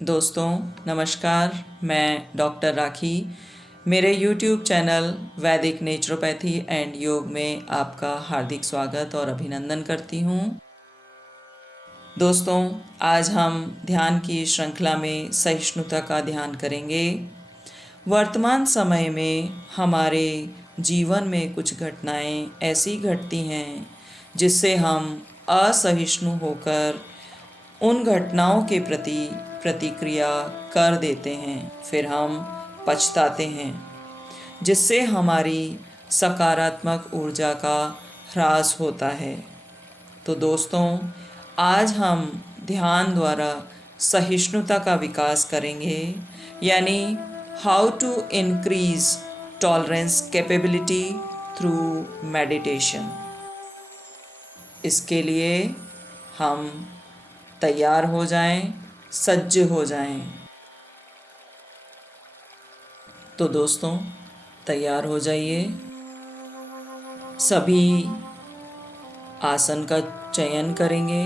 दोस्तों नमस्कार। मैं डॉक्टर राखी मेरे YouTube चैनल वैदिक नेचुरोपैथी एंड योग में आपका हार्दिक स्वागत और अभिनंदन करती हूँ। दोस्तों आज हम ध्यान की श्रृंखला में सहिष्णुता का ध्यान करेंगे। वर्तमान समय में हमारे जीवन में कुछ घटनाएं ऐसी घटती हैं जिससे हम असहिष्णु होकर उन घटनाओं के प्रति प्रतिक्रिया कर देते हैं, फिर हम पछताते हैं, जिससे हमारी सकारात्मक ऊर्जा का ह्रास होता है। तो दोस्तों आज हम ध्यान द्वारा सहिष्णुता का विकास करेंगे, यानी how to increase tolerance capability through meditation. इसके लिए हम तैयार हो जाएं, सज्ज हो जाएं। तो दोस्तों तैयार हो जाइए। सभी आसन का चयन करेंगे।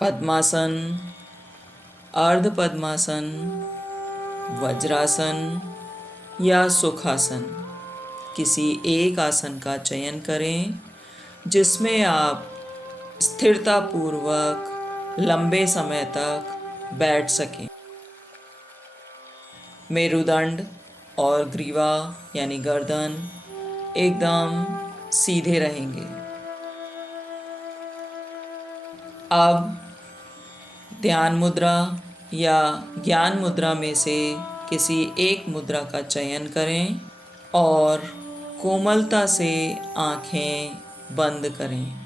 पद्मासन, अर्ध पद्मासन, वज्रासन या सुखासन, किसी एक आसन का चयन करें जिसमें आप स्थिरतापूर्वक लंबे समय तक बैठ सकें। मेरुदंड और ग्रीवा यानी गर्दन एकदम सीधे रहेंगे। अब ध्यान मुद्रा या ज्ञान मुद्रा में से किसी एक मुद्रा का चयन करें और कोमलता से आंखें बंद करें।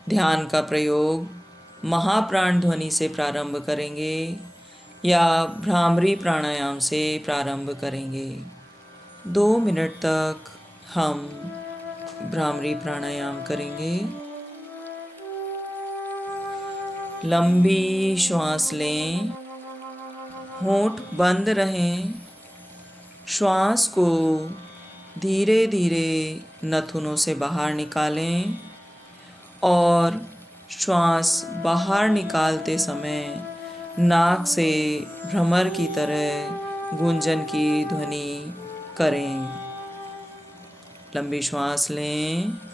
ध्यान का प्रयोग महाप्राण ध्वनि से प्रारंभ करेंगे या भ्रामरी प्राणायाम से प्रारंभ करेंगे। 2 मिनट तक हम भ्रामरी प्राणायाम करेंगे। लंबी श्वास लें, होंठ बंद रहें। श्वास को धीरे धीरे नथुनों से बाहर निकालें और श्वास बाहर निकालते समय नाक से भ्रमर की तरह गूंजन की ध्वनि करें। लंबी श्वास लें।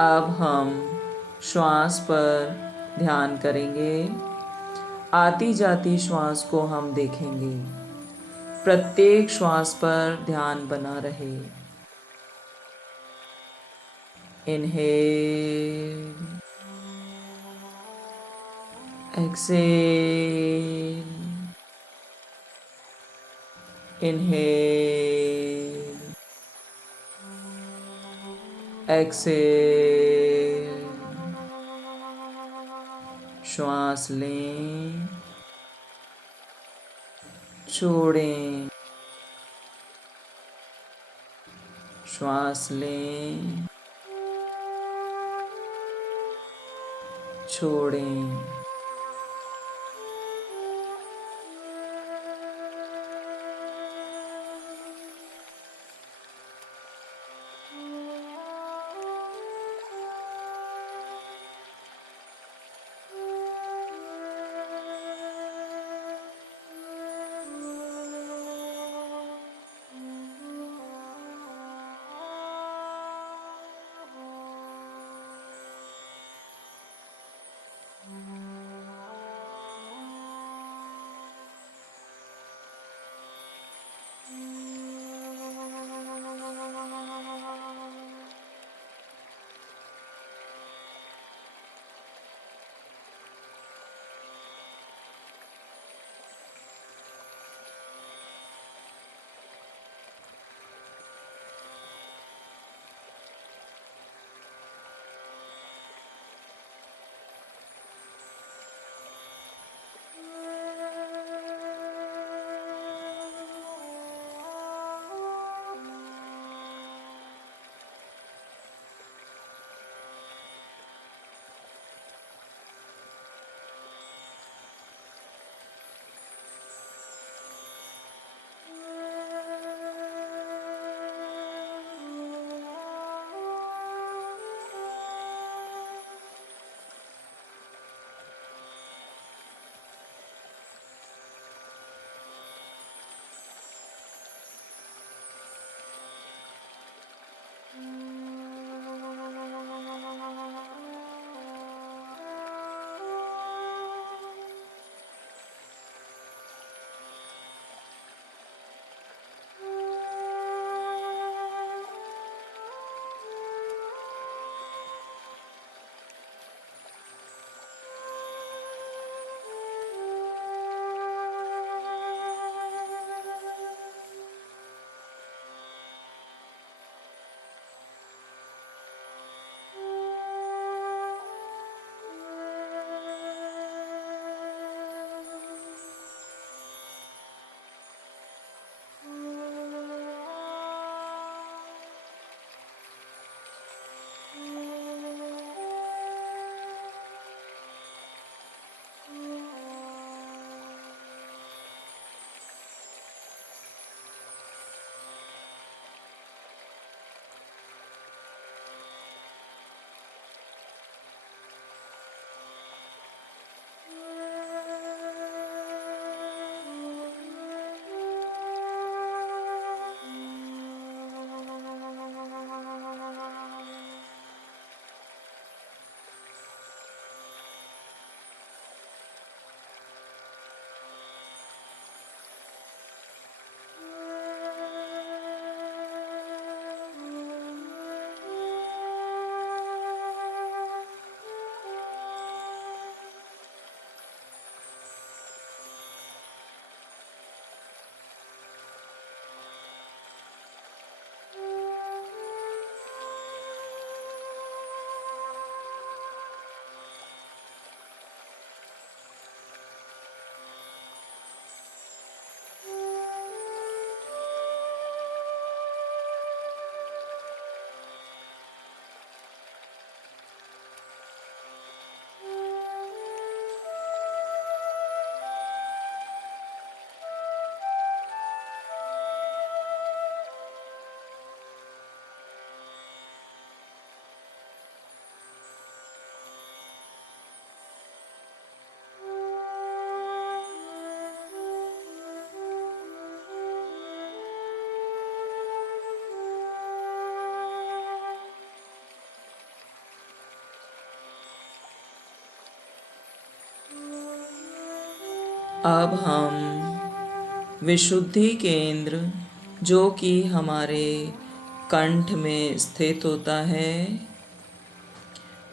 अब हम श्वास पर ध्यान करेंगे। आती जाती श्वास को हम देखेंगे। प्रत्येक श्वास पर ध्यान बना रहे। Inhale, exhale, inhale, exhale. श्वास लें, छोड़ें, श्वास लें, छोड़ें। अब हम विशुद्धि केंद्र, जो कि हमारे कंठ में स्थित होता है,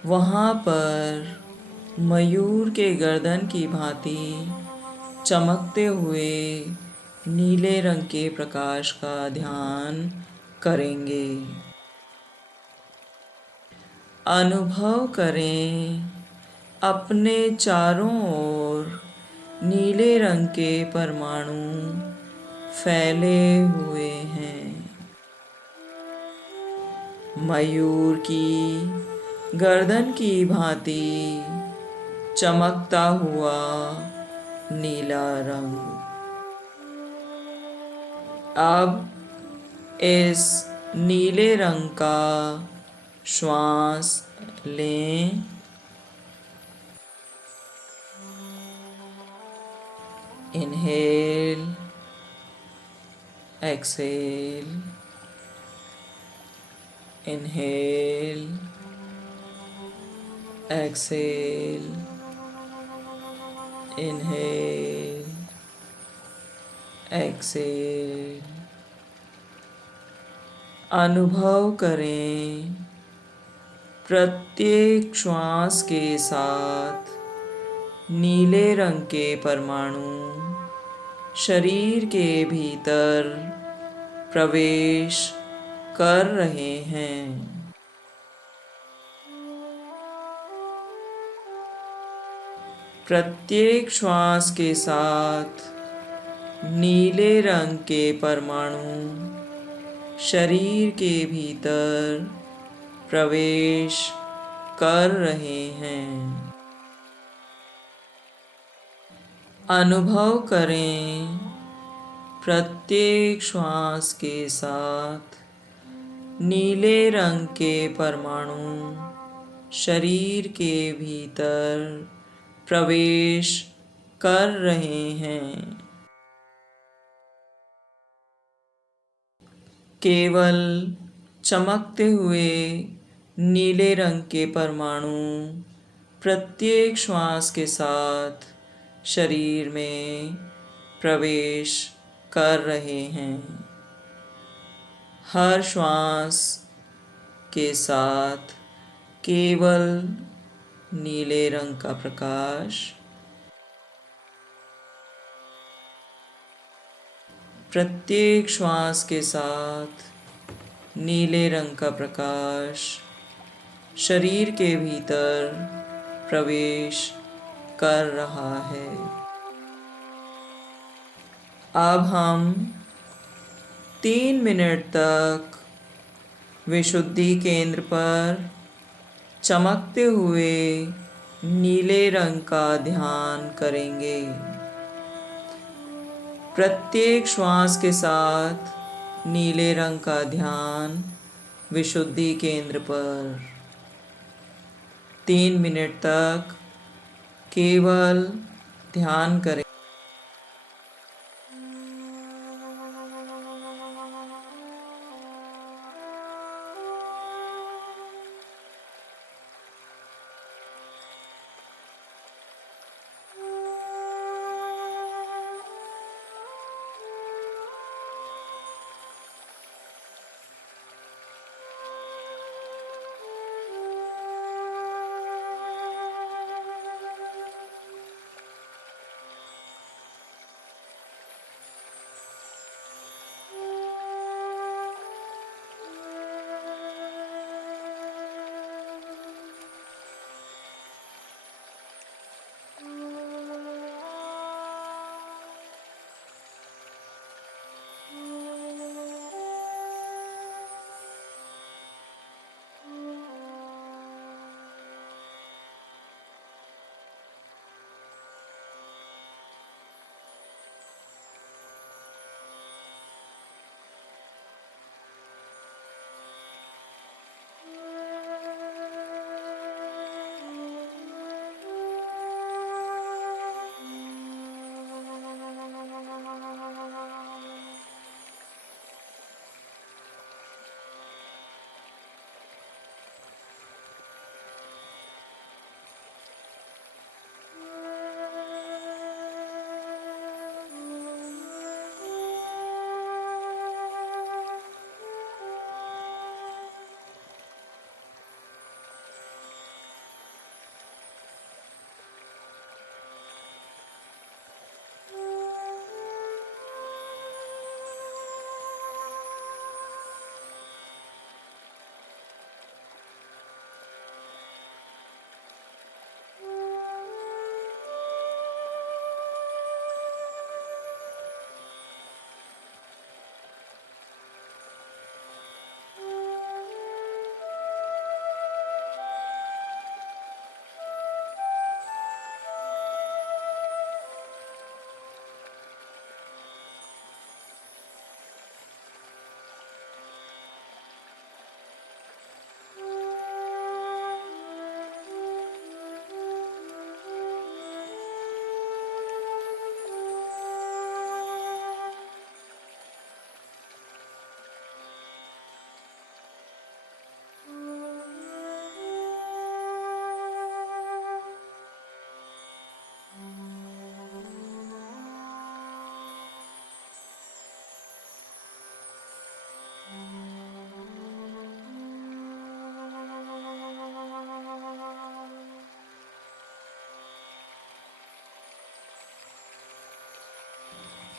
वहाँ पर मयूर के गर्दन की भांति चमकते हुए नीले रंग के प्रकाश का ध्यान करेंगे। अनुभव करें अपने चारों ओर नीले रंग के परमाणु फैले हुए हैं। मयूर की गर्दन की भांति चमकता हुआ नीला रंग। अब इस नीले रंग का श्वास लें। Inhale, exhale, inhale, exhale, inhale, exhale. अनुभव करें प्रत्येक श्वास के साथ नीले रंग के परमाणु शरीर के भीतर प्रवेश कर रहे हैं। प्रत्येक श्वास के साथ नीले रंग के परमाणु शरीर के भीतर प्रवेश कर रहे हैं। अनुभव करें प्रत्येक श्वास के साथ नीले रंग के परमाणु शरीर के भीतर प्रवेश कर रहे हैं। केवल चमकते हुए नीले रंग के परमाणु प्रत्येक श्वास के साथ शरीर में प्रवेश कर रहे हैं। हर श्वास के साथ केवल नीले रंग का प्रकाश, प्रत्येक श्वास के साथ नीले रंग का प्रकाश शरीर के भीतर प्रवेश कर रहा है। अब हम 3 मिनट तक विशुद्धि केंद्र पर चमकते हुए नीले रंग का ध्यान करेंगे। प्रत्येक श्वास के साथ नीले रंग का ध्यान विशुद्धि केंद्र पर 3 मिनट तक केवल ध्यान करें।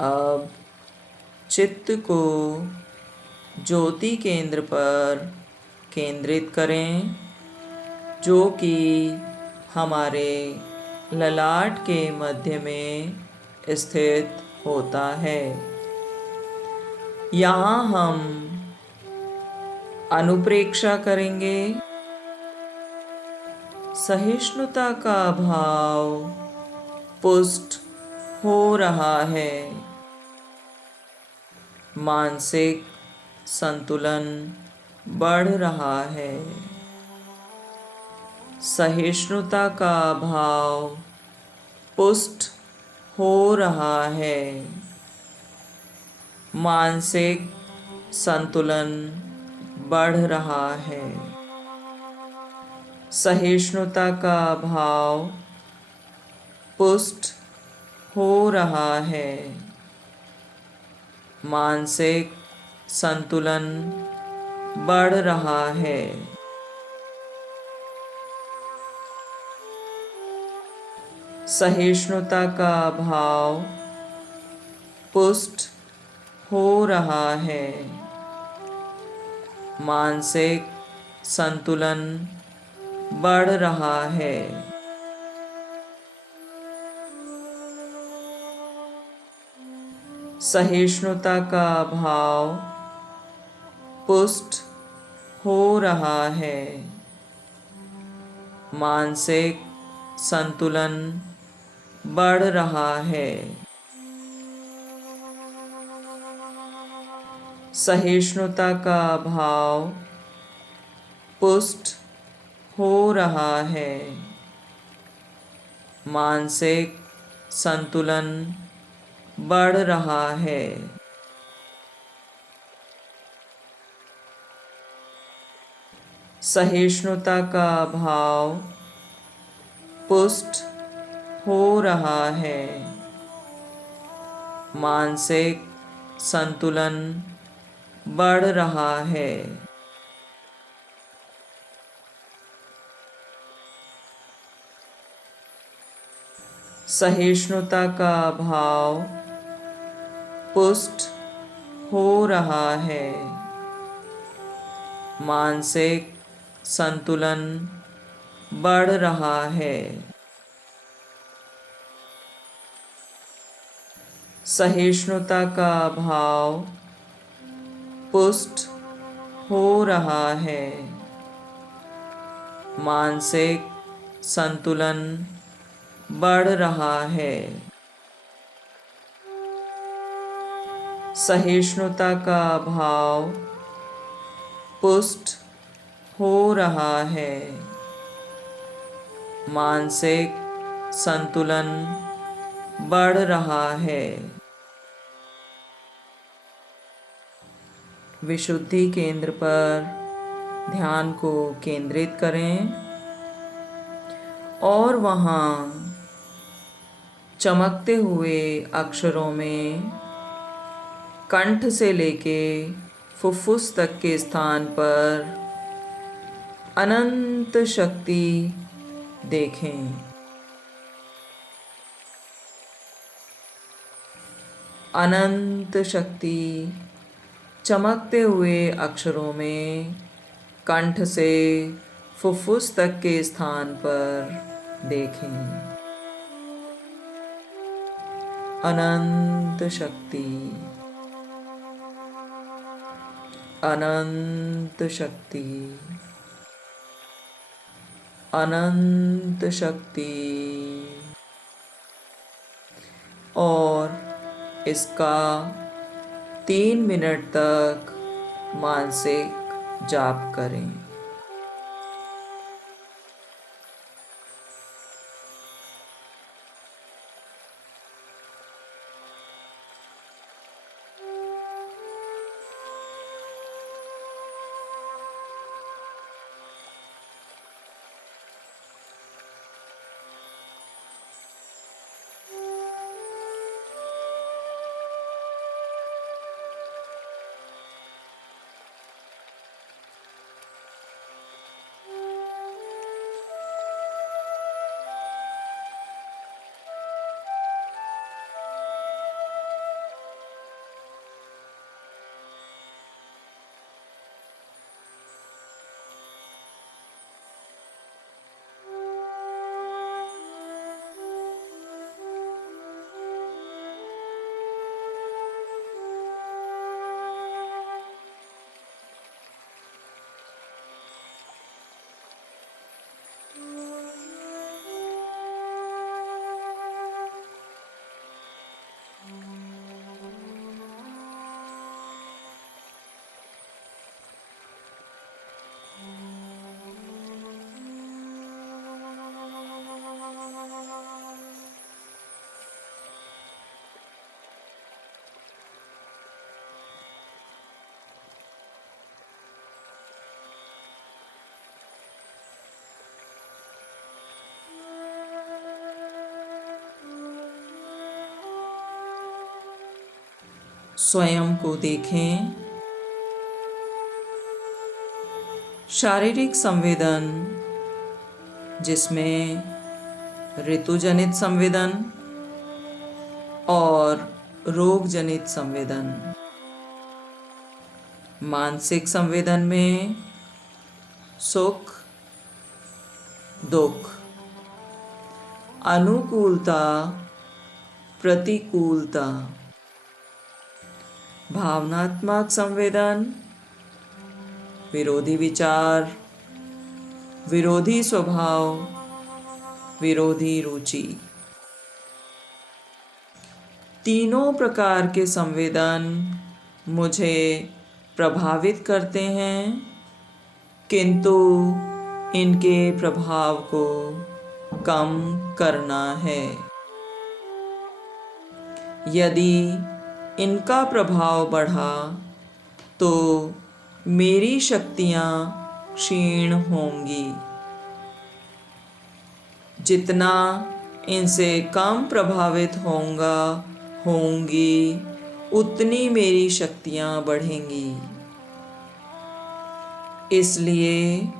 अब चित्त को ज्योति केंद्र पर केंद्रित करें, जो कि हमारे ललाट के मध्य में स्थित होता है। यहाँ हम अनुप्रेक्षा करेंगे। सहिष्णुता का भाव पुष्ट हो रहा है। मानसिक संतुलन बढ़ रहा है। सहिष्णुता का भाव पुष्ट हो रहा है। मानसिक संतुलन बढ़ रहा है। सहिष्णुता का भाव पुष्ट हो रहा है। मानसिक संतुलन बढ़ रहा है। सहिष्णुता का भाव पुष्ट हो रहा है। मानसिक संतुलन बढ़ रहा है। सहिष्णुता का भाव पुष्ट हो रहा है। मानसिक संतुलन बढ़ रहा है। सहिष्णुता का भाव पुष्ट हो रहा है। मानसिक संतुलन बढ़ रहा है। सहिष्णुता का भाव पुष्ट हो रहा है। मानसिक संतुलन बढ़ रहा है। सहिष्णुता का भाव पुष्ट हो रहा है। मानसिक संतुलन बढ़ रहा है। सहिष्णुता का भाव पुष्ट हो रहा है। मानसिक संतुलन बढ़ रहा है। सहिष्णुता का भाव पुष्ट हो रहा है। मानसिक संतुलन बढ़ रहा है। विशुद्धि केंद्र पर ध्यान को केंद्रित करें और वहाँ चमकते हुए अक्षरों में कंठ से लेके फुफ्फुस तक के स्थान पर अनंत शक्ति देखें। अनंत शक्ति चमकते हुए अक्षरों में कंठ से फुफ्फुस तक के स्थान पर देखें। अनंत शक्ति, अनंत शक्ति, अनंत शक्ति। और इसका 3 मिनट तक मानसिक जाप करें। स्वयं को देखें। शारीरिक संवेदन, जिसमें ऋतुजनित संवेदन और रोग जनित संवेदन। मानसिक संवेदन में सुख दुख, अनुकूलता प्रतिकूलता। भावनात्मक संवेदन, विरोधी विचार, विरोधी स्वभाव, विरोधी रुचि। तीनों प्रकार के संवेदन मुझे प्रभावित करते हैं, किंतु इनके प्रभाव को कम करना है। यदि इनका प्रभाव बढ़ा तो मेरी शक्तियाँ क्षीण होंगी। जितना इनसे कम प्रभावित होंगी, उतनी मेरी शक्तियाँ बढ़ेंगी। इसलिए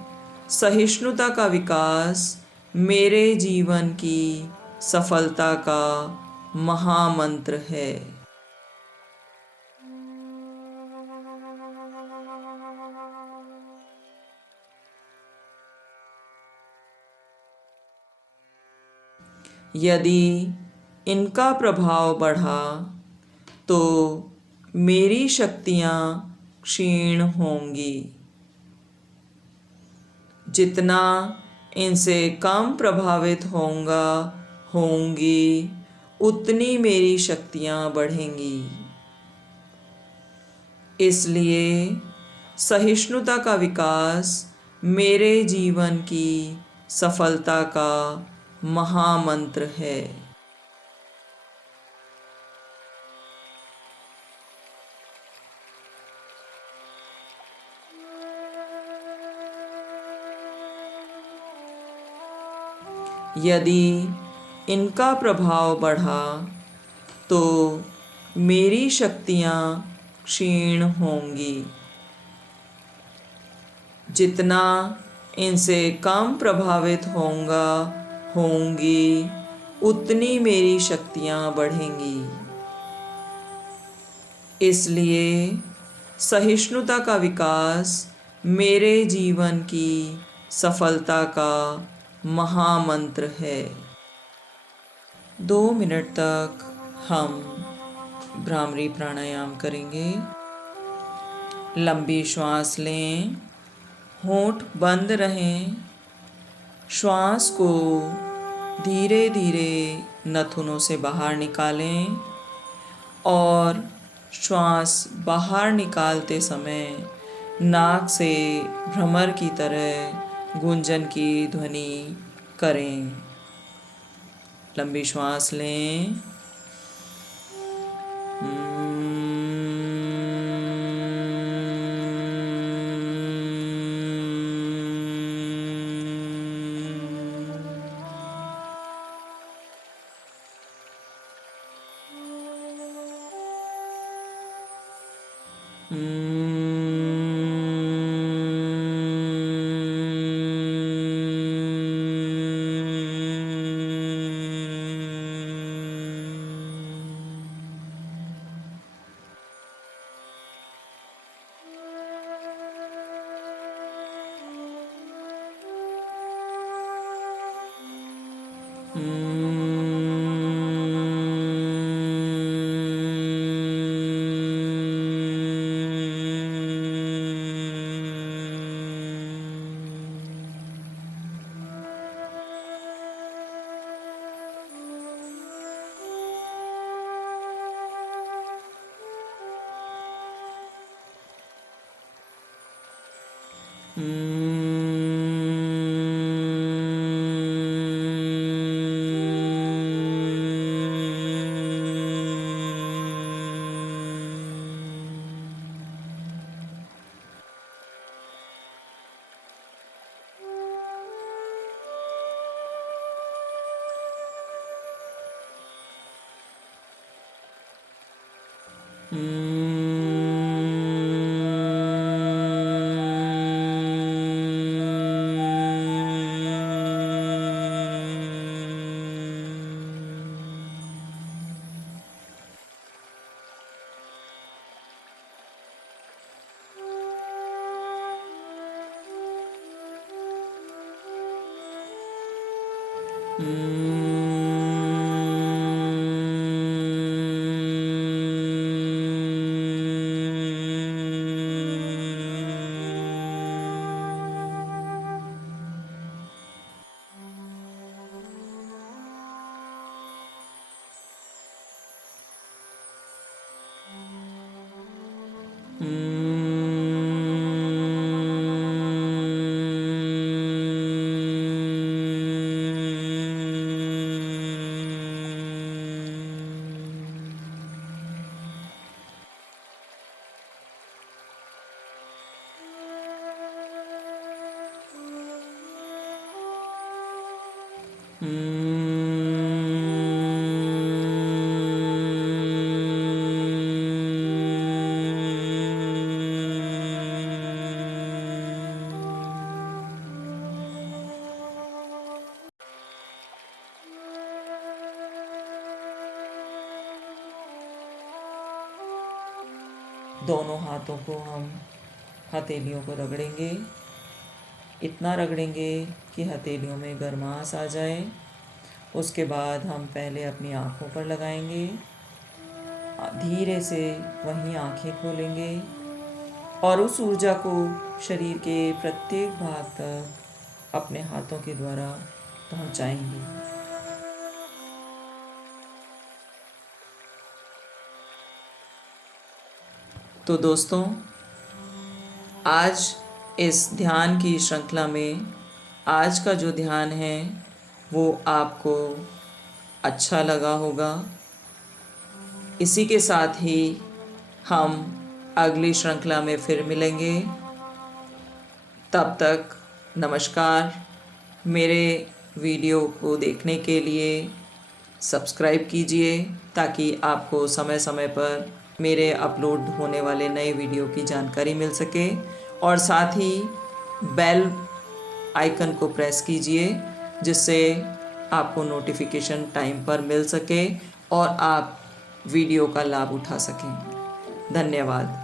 सहिष्णुता का विकास मेरे जीवन की सफलता का महामंत्र है। यदि इनका प्रभाव बढ़ा तो मेरी शक्तियाँ क्षीण होंगी। जितना इनसे कम प्रभावित होंगी, उतनी मेरी शक्तियाँ बढ़ेंगी। इसलिए सहिष्णुता का विकास मेरे जीवन की सफलता का महामंत्र है। यदि इनका प्रभाव बढ़ा तो मेरी शक्तियाँ क्षीण होंगी। जितना इनसे कम प्रभावित होंगी, उतनी मेरी शक्तियाँ बढ़ेंगी। इसलिए सहिष्णुता का विकास मेरे जीवन की सफलता का महामंत्र है। 2 मिनट तक हम भ्रामरी प्राणायाम करेंगे। लंबी श्वास लें, होंठ बंद रहें। श्वास को धीरे धीरे नाखूनों से बाहर निकालें और श्वास बाहर निकालते समय नाक से भ्रमर की तरह गूंजन की ध्वनि करें। लंबी श्वास लें। दोनों हाथों को हम हथेलियों को रगड़ेंगे। इतना रगड़ेंगे कि हथेलियों में गर्माहट आ जाए। उसके बाद हम पहले अपनी आँखों पर लगाएंगे, धीरे से वहीं आँखें खोलेंगे और उस ऊर्जा को शरीर के प्रत्येक भाग तक अपने हाथों के द्वारा पहुँचाएंगे। तो दोस्तों, आज इस ध्यान की श्रृंखला में आज का जो ध्यान है वो आपको अच्छा लगा होगा। इसी के साथ ही हम अगली श्रृंखला में फिर मिलेंगे। तब तक नमस्कार। मेरे वीडियो को देखने के लिए सब्सक्राइब कीजिए ताकि आपको समय समय पर मेरे अपलोड होने वाले नए वीडियो की जानकारी मिल सके, और साथ ही बेल आइकन को प्रेस कीजिए जिससे आपको नोटिफिकेशन टाइम पर मिल सके और आप वीडियो का लाभ उठा सकें। धन्यवाद।